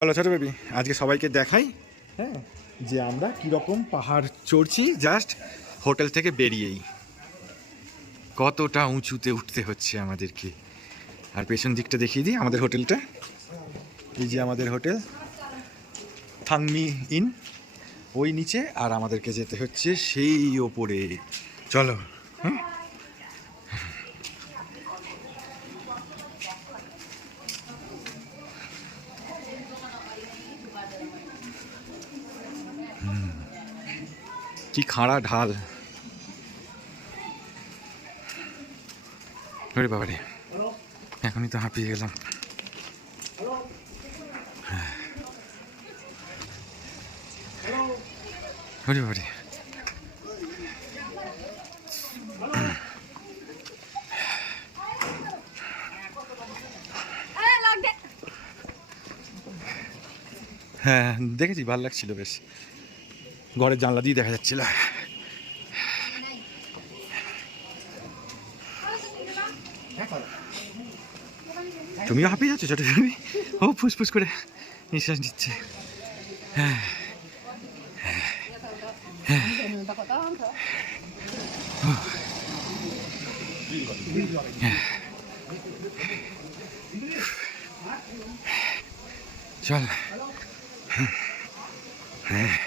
Hello ছোটো baby? আজকে সবাইকে দেখাই হ্যাঁ যে আমরা কীরকম পাহাড় চড়ছি জাস্ট হোটেল থেকে বেরিয়েই। কতটা উঁচুতে উঠতে হচ্ছে আমাদেরকে। আর পেছন দিকটা দেখিয়ে দিই, আমাদের হোটেলটা। এই যে আমাদের হোটেল, থাংমি ইন। ওই নিচে, আর আমাদেরকে যেতে হচ্ছে সেই ওপরে। চলো হ্যাঁ। কি খাড়া ঢাল। ওরে বাবারে, এখনই তো হাঁপিয়ে গেলাম। ওরে বাবারে। হ্যাঁ দেখেছি, ভালো লাগছিল বেশ। ঘরের জানলা দিয়ে দেখা যাচ্ছিল। তুমিও হাঁপিয়ে যাচ্ছ, ছোট তুমি ও ফুসফুস করে নিঃশ্বাস নিচ্ছে। হ্যাঁ চল। হ্যাঁ।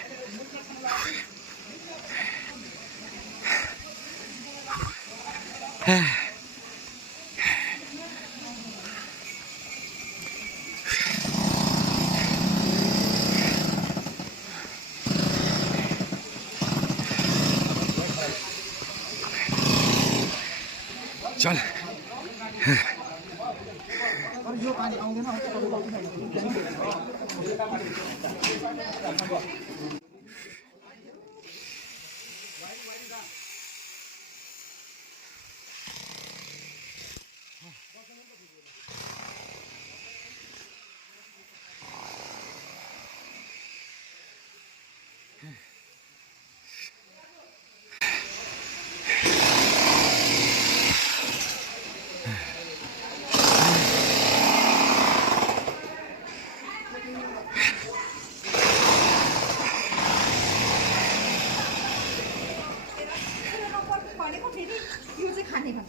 चल पहले को फिर यूज खाने का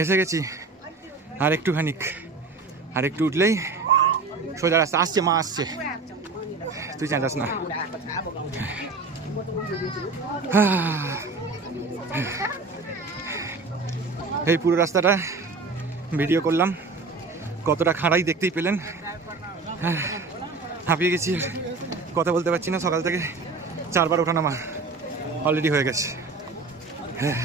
এসে গেছি। আর একটু খানিক আর একটু উঠলেই সোজা রাস্তা। আসছে মা আসছে। তুই চাঁচাস না এই পুরো রাস্তাটা ভিডিও করলাম। কতটা খাড়াই দেখতেই পেলেন। হ্যাঁ, হাঁপিয়ে গেছি। কথা বলতে পারছি না। সকাল থেকে চারবার ওঠানামা অলরেডি হয়ে গেছে। হ্যাঁ।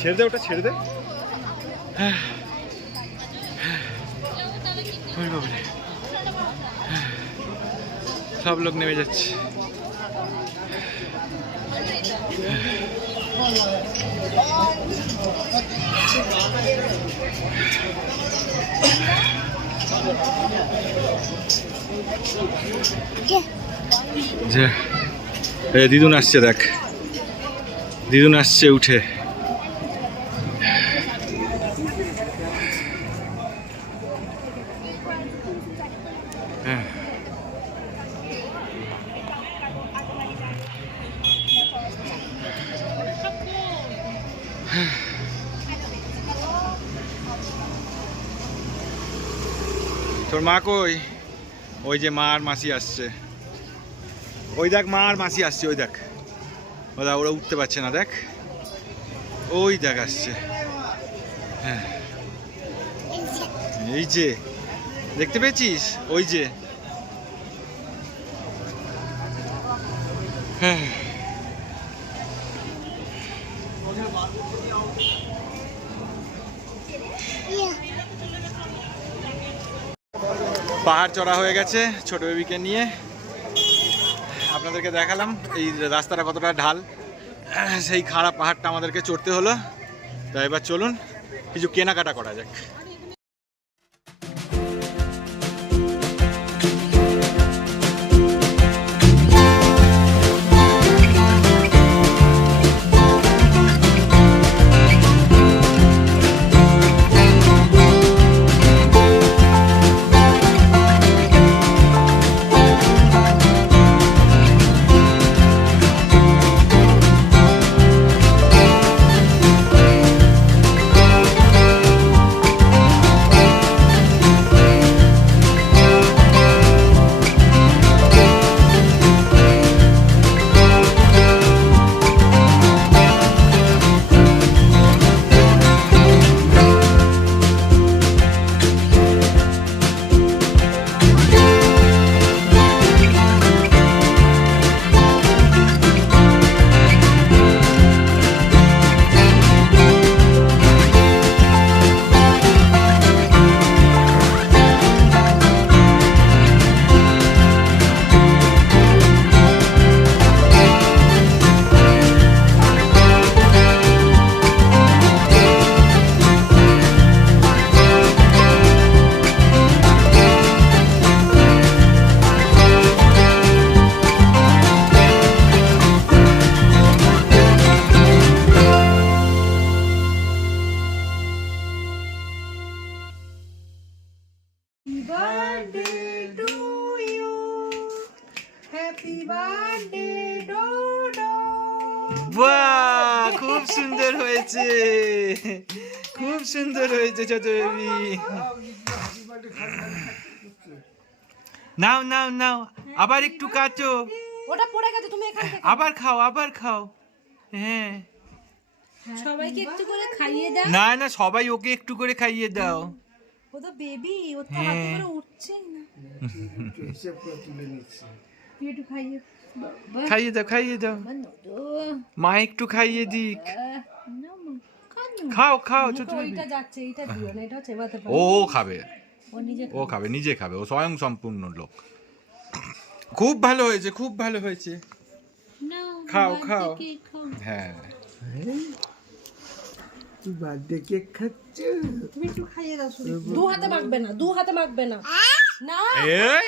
ছেড়ে দে ওটা ছেড়ে দে। সব লোক নেমে যাচ্ছে। যে। দিদুন আসছে দেখ। দিদুন আসছে উঠে। তোর মা কই? ওই যে মা আর মাসি আসছে। ওই দেখ মা আর মাসি আসছে, ওই দেখ। ওরা ওরা উঠতে পারছে না, দেখ। ওই দেখ আসছে। হ্যাঁ। এই যে, দেখতে পেয়েছিস? ওই যে। হ্যাঁ। পাহাড় চড়া হয়ে গেছে, ছোট বেবিকে নিয়ে। আপনাদেরকে দেখালাম এই রাস্তাটা কতটা ঢাল। সেই খাড়া পাহাড়টা আমাদেরকে চড়তে হলো। তা এবার চলুন, কিছু কেনাকাটা করা যাক। Birthday to you. Happy birthday, Dodo. বাহ খুব সুন্দর হয়েছে। খুব সুন্দর হয়েছে ছোট বেবি নাও নাও নাও আবার একটু কাচো ওটা পড়ে গেছে তুমি এখান থেকে। আবার খাও আবার খাও। হ্যাঁ। সবাইকে একটু করে খাইয়ে দাও। না না সবাই ওকে একটু করে খাইয়ে দাও। ও তো বেবি ও তো হ্যাঁ। হাতে করে উঠছেই না। হিসেব করে তুলে নিচ্ছি একটু খাইয়ে খাইয়ে দাও। খাইয়ে দাও মা একটু খাইয়ে দিক। খাও খাও ছোট তো যাচ্ছে এইটা দিও না এটা চেবাতে ও পারো ও খাবে। ও নিজে ও খাবে। নিজে খাবে ও স্বয়ং সম্পূর্ণ লোক। খুব ভালো হয়েছে খুব ভালো হয়েছে। খাও, খাও। হ্যাঁ। বার্থডে কেক খাচ্ছ তুমি একটু খাইয়ে দাও দু হাতে মাখবে না দু হাতে মাখবে না। না। এই?